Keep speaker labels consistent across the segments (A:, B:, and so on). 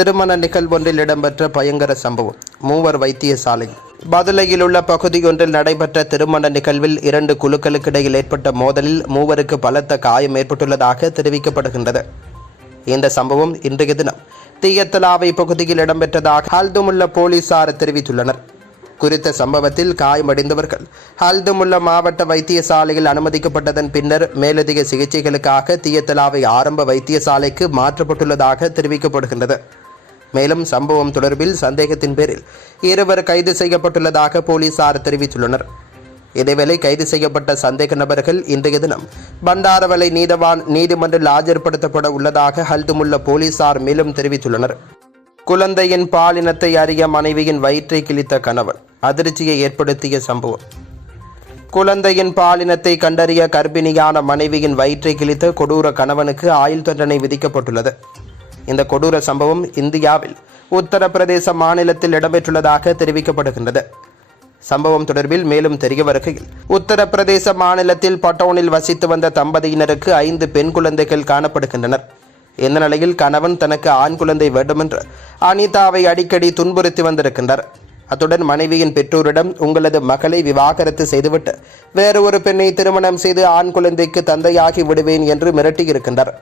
A: திருமண நிகழ்வொன்றில் இடம்பெற்ற பயங்கர சம்பவம். மூவர் வைத்தியசாலை. பதுளையில் உள்ள பகுதியொன்றில் நடைபெற்ற திருமண நிகழ்வில் இரண்டு குழுக்களுக்கிடையில் ஏற்பட்ட மோதலில் மூவருக்கு பலத்த காயம் ஏற்பட்டுள்ளதாக தெரிவிக்கப்படுகின்றது. இந்த சம்பவம் இன்றைய தினம் தீயத்தலாவை பகுதியில் இடம்பெற்றதாக ஹல்துமுள்ள போலீசார் தெரிவித்துள்ளனர். குறித்த சம்பவத்தில் காயமடைந்தவர்கள் ஹல்துமுள்ள மாவட்ட வைத்தியசாலையில் அனுமதிக்கப்பட்டதன் பின்னர் மேலதிக சிகிச்சைகளுக்காக தீயத்தலாவை ஆரம்ப வைத்தியசாலைக்கு மாற்றப்பட்டுள்ளதாக தெரிவிக்கப்படுகின்றது. மேலும் சம்பவம் தொடர்பில் சந்தேகத்தின் பேரில் இருவர் கைது செய்யப்பட்டுள்ளதாக போலீசார் தெரிவித்துள்ளனர். இதேவேளை கைது செய்யப்பட்ட சந்தேக நபர்கள் இன்றைய தினம் பண்டாரவளை நீதவான் நீதிமன்றில் ஆஜர்படுத்தப்பட உள்ளதாக ஹல்துமுள்ள போலீசார் மேலும் தெரிவித்துள்ளனர். குழந்தையின் பாலினத்தை அறிய மனைவியின் வயிற்றை கிழித்த கணவன் அதிர்ச்சியை ஏற்படுத்திய சம்பவம். குழந்தையின் பாலினத்தை கண்டறிய கர்ப்பிணியான மனைவியின் வயிற்றை கிழித்த கொடூர கணவனுக்கு ஆயுள் தண்டனை விதிக்கப்பட்டுள்ளது. இந்த கொடூர சம்பவம் இந்தியாவில் உத்தரப்பிரதேச மாநிலத்தில் இடம்பெற்றுள்ளதாக தெரிவிக்கப்படுகின்றது. சம்பவம் தொடர்பில் மேலும் தெரிய வருகையில் உத்தரப்பிரதேச மாநிலத்தில் பட்டோனில் வசித்து வந்த தம்பதியினருக்கு ஐந்து பெண் குழந்தைகள் காணப்படுகின்றனர். இந்த நிலையில் கணவன் தனக்கு ஆண் குழந்தை வேண்டுமென்று அனிதாவை அடிக்கடி துன்புறுத்தி வந்திருக்கின்றார். அத்துடன் மனைவியின் பெற்றோரிடம் உங்களது மகளை விவாகரத்து செய்துவிட்டு வேறு ஒரு பெண்ணை திருமணம் செய்து ஆண் குழந்தைக்கு தந்தையாகி விடுவேன் என்று மிரட்டியிருக்கின்றார்.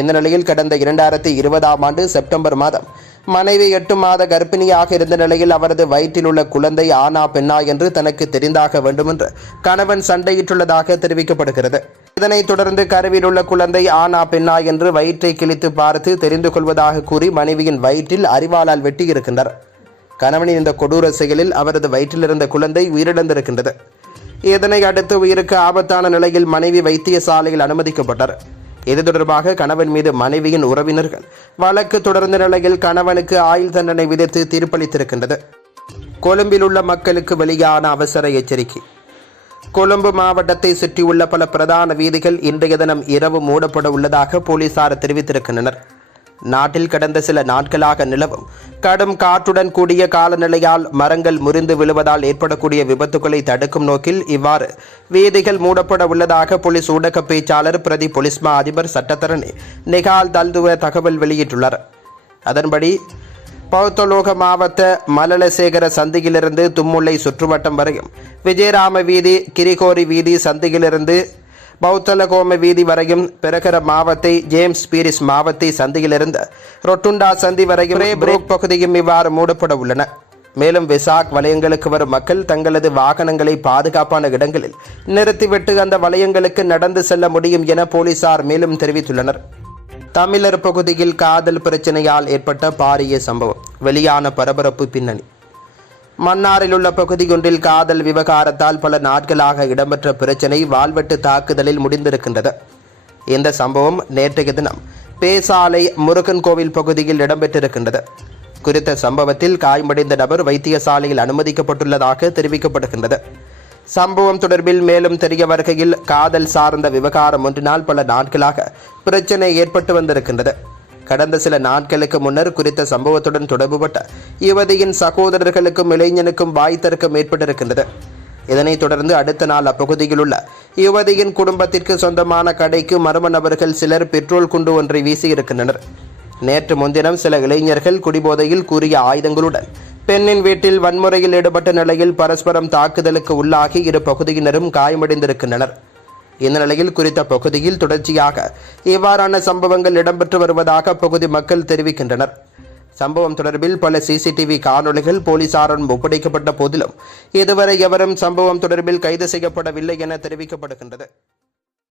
A: இந்த நிலையில் கடந்த இரண்டாயிரத்தி இருபதாம் ஆண்டு செப்டம்பர் மாதம்? மனைவி எட்டு மாத கர்ப்பிணியாக இருந்த நிலையில் அவரது வயிற்றில் உள்ள குழந்தை ஆனா பெண்ணா என்று தனக்கு தெரிந்தாக வேண்டுமென்று கணவன் சண்டையிட்டுள்ளதாக தெரிவிக்கப்படுகிறது. இதனைத் தொடர்ந்து கருவில் உள்ள குழந்தை ஆனா பெண்ணா என்று வயிற்றை கிழித்து பார்த்து தெரிந்து கொள்வதாக கூறி மனைவியின் வயிற்றில் அறிவாளால் வெட்டியிருக்கின்றார் கணவனின் இந்த கொடூர செயலில் அவரது வயிற்றிலிருந்த குழந்தை உயிரிழந்திருக்கின்றது. இதனை அடுத்து உயிருக்கு ஆபத்தான நிலையில் மனைவி வைத்தியசாலையில் அனுமதிக்கப்பட்டார். இது தொடர்பாக கணவன் மீது மனைவியின் உறவினர்கள் வழக்கு தொடர்ந்த நிலையில் கணவனுக்கு ஆயுள் தண்டனை விதித்து தீர்ப்பளித்திருக்கின்றது. கொழும்பில் உள்ள மக்களுக்கு வெளியான அவசர எச்சரிக்கை. கொழும்பு மாவட்டத்தை சுற்றியுள்ள பல பிரதான வீதிகள் இன்றைய தினம் இரவு மூடப்பட உள்ளதாக போலீசார் தெரிவித்திருக்கின்றனர். நாட்டில் கடந்த சில நாட்களாக நிலவும் கடும் காற்றுடன் கூடிய காலநிலையால் மரங்கள் முறிந்து விழுவதால் ஏற்படக்கூடிய விபத்துக்களை தடுக்கும் நோக்கில் இவ்வாறு வீதிகள் மூடப்பட உள்ளதாக போலீஸ் ஊடக பேச்சாளர் பிரதி பொலிஸ்மா அதிபர் சட்டத்தரணி நிகால் தல்துவ தகவல் வெளியிட்டுள்ளார். அதன்படி பௌத்தலோக மாவட்ட மலலசேகர சந்தியிலிருந்து தும்முல்லை சுற்றுவட்டம் வரையும் விஜயராம வீதி கிரிகோரி வீதி சந்தியிலிருந்து பௌத்தலகோம வீதி வரையும் பிறகர மாவத்தை ஜேம்ஸ் பீரிஸ் மாவத்தை சந்தியிலிருந்து ரொட்டுண்டா சந்தி வரையும் பிரேக். பகுதியும் இவ்வாறு மூடப்பட உள்ளன. மேலும் விசாக் வலயங்களுக்கு வரும் மக்கள் தங்களது வாகனங்களை பாதுகாப்பான இடங்களில் நிறுத்திவிட்டு அந்த வலயங்களுக்கு நடந்து செல்ல முடியும் என போலீசார் மேலும் தெரிவித்துள்ளனர். தமிழர் பகுதியில் காதல் பிரச்சனையால் ஏற்பட்ட பாரிய சம்பவம். வெளியான பரபரப்பு பின்னணி. மன்னாரில் உள்ள பகுதியொன்றில் காதல் விவகாரத்தால் பல நாட்களாக இடம்பெற்ற பிரச்சினை வாள்வெட்டு தாக்குதலில் முடிந்திருக்கின்றது. இந்த சம்பவம் நேற்றைய தினம் பேசாலை முருகன் கோவில் பகுதியில் இடம்பெற்றிருக்கின்றது. குறித்த சம்பவத்தில் காயமடைந்த நபர் வைத்தியசாலையில் அனுமதிக்கப்பட்டுள்ளதாக தெரிவிக்கப்படுகின்றது. சம்பவம் தொடர்பில் மேலும் தெரிய வருகையில் காதல் சார்ந்த விவகாரம் ஒன்றினால் பல நாட்களாக பிரச்சனை ஏற்பட்டு வந்திருக்கின்றது. கடந்த சில நாட்களுக்கு முன்னர் குறித்த சம்பவத்துடன் தொடர்புபட்ட யுவதியின் சகோதரர்களுக்கும் இளைஞனுக்கும் வாய் தர்க்கம் ஏற்பட்டிருக்கின்றது. இதனைத் தொடர்ந்து அடுத்த நாள் அப்பகுதியில் உள்ள யுவதியின் குடும்பத்திற்கு சொந்தமான கடைக்கு மர்ம நபர்கள் சிலர் பெட்ரோல் குண்டு ஒன்றை வீசியிருக்கின்றனர் நேற்று முன்தினம் சில இளைஞர்கள் குடிபோதையில் கூறிய ஆயுதங்களுடன் பெண்ணின் வீட்டில் வன்முறையில் ஈடுபட்ட நிலையில் பரஸ்பரம் தாக்குதலுக்கு உள்ளாகி இரு பகுதியினரும் காயமடைந்திருக்கின்றனர். இந்த நிலையில் குறித்த பகுதியில் தொடர்ச்சியாக இவ்வாறான சம்பவங்கள் இடம்பெற்று வருவதாக பகுதி மக்கள் தெரிவிக்கின்றனர். சம்பவம் தொடர்பில் பல சிசிடிவி காணொளிகள் போலீசாரிடம் ஒப்படைக்கப்பட்ட போதிலும் இதுவரை எவரும் சம்பவம் தொடர்பில் கைது செய்யப்படவில்லை என தெரிவிக்கப்படுகின்றது.